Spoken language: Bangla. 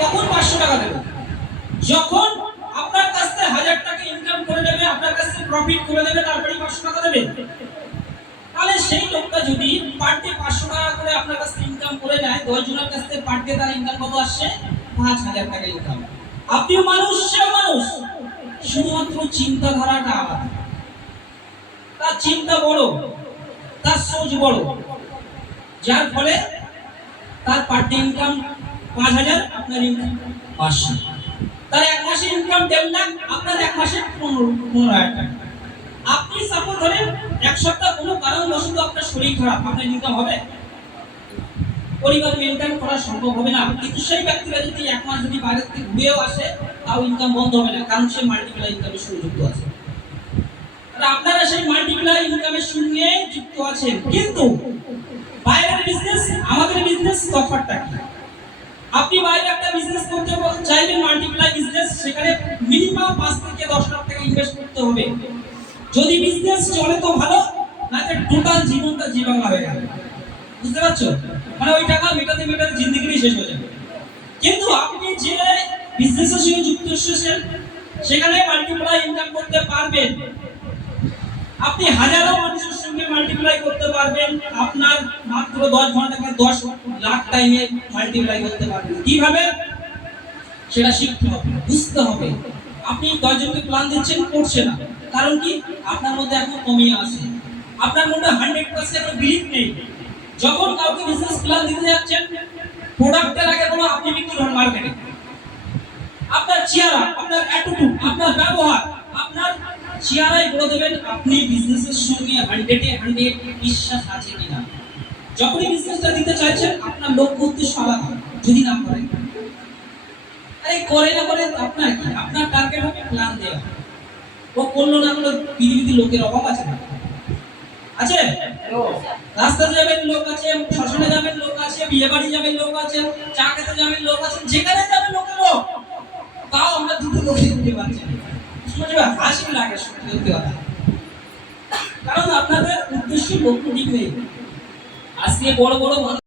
কখন 500 টাকা দেবেন? যখন আপনার কাছ থেকে 1000 টাকা ইনকাম করে নেবে, আপনার কাছ থেকে প্রফিট করে নেবে, তারপরে 500 টাকা দেবে। তাহলে সেই লোকটা যদি পার ডে 500 টাকা করে আপনার কাছ থেকে ইনকাম করে নেয়, 10 জনের কাছ থেকে পার ডে তার ইনকাম কত আসছে? 5000 টাকা ইনকাম। আপনিও মানুষ, সেও মানুষ, শুধুমাত্র চিন্তাধারাটা আলাদা। তার চিন্তা বড়, তার সোচ বড়, যার ফলে তার পার ডে ইনকাম 5000, আপনার ইনকাম 500। তার এক মাসে ইনকাম 1.5 লাখ, আপনার এক মাসে 15,000 টাকা। আপনি সাপোজ ধরেন এক সপ্তাহ কোনো কারণবশত আপনার শরীর খারাপ, আপনার ইনকাম হবে? পরিবার মেনটেন করা সম্ভব হবে না। কিন্তু সেই ব্যক্তিরা যদি এক মাস যদি বাইরে থেকে ঘুরেও আসে, তাও ইনকাম বন্ধ হবে না, কারণ সে মাল্টিপ্লাই ইনকামের সঙ্গে যুক্ত আছে। আপনারা সেই মাল্টিপ্লাই ইনকামের সঙ্গে যুক্ত আছেন, কিন্তু বাইরের বিজনেস আমাদের বিজনেস তফাৎটা কি? আপনি বাইরে একটা বিজনেস করতে চাইবেন, মাল্টিপ্লাই বিজনেস, সেখানে মিনিমাম 5 থেকে 10 লাখ টাকা ইনভেস্ট করতে হবে। যদি বিজনেস চলে তো ভালো, নাতে টোটাল জীবনটা জীবাংলা হয়ে যাবে। বুঝতে পারছো? মানে ওই টাকা মেটাতে মেটাতে জিন্দেগি শেষ হয়ে যাবে। কিন্তু আপনি যে বিজনেসের সঙ্গে যুক্ত হচ্ছেন, সেখানে মাল্টিপ্লাই ইনকাম করতে পারবেন। আপনি হাজারো মানুষের সঙ্গে মাল্টিপ্লাই করতে পারবেন, আপনার মাত্র 10 ঘন্টায় 10 লাখ টাইমে মাল্টিপ্লাই করতে পারবেন। কিভাবে? সেটা শিখতে হবে, বুঝতে হবে। আপনি 10 জনকে প্ল্যান দিচ্ছেন, করছে না, কারণ কি? আপনার মধ্যে এখন কমই আছে, আপনার মধ্যে 100% বিলিভ নেই। যখন কাউকে বিজনেস প্ল্যান দিতে যাচ্ছেন, প্রোডাক্টের আগে বলো আপনি বিক্রি হন মার্কেটে। আপনার চেহারা, আপনার অ্যাটিটিউড, আপনার ব্যবহার, আপনার চেহারাই বলে দেবেন আপনি বিজনেসের সঙ্গে 100% বিশ্বাস আছে কিনা। যখনই বিজনেসটা দিতে চাইছেন, আপনার লক্ষ্য উদ্দেশ্য আলাদা। যদি না করেন, আরে করে না করে আপনার কি? আপনার টার্গেট হবে প্ল্যান দেওয়া। ও করলো না করলো, পৃথিবীতে লোকের অভাব আছে না? আছে? রাস্তায় যাবেন লোক আছে, শ্মশানে যাবেন লোক আছে, বিয়ে বাড়ি যাবেন লোক আছে, চা খেতে যাবেন লোক আছে, যেখানে যাবেন লোকের লোক। তাও আমরা দুটো লোক দেখতে পাচ্ছি। শুনে হাসি লাগে সত্যি কথা, কারণ আপনাদের উদ্দেশ্য লক্ষ্য ঠিক নেই। আজকে বড় বড় মানুষ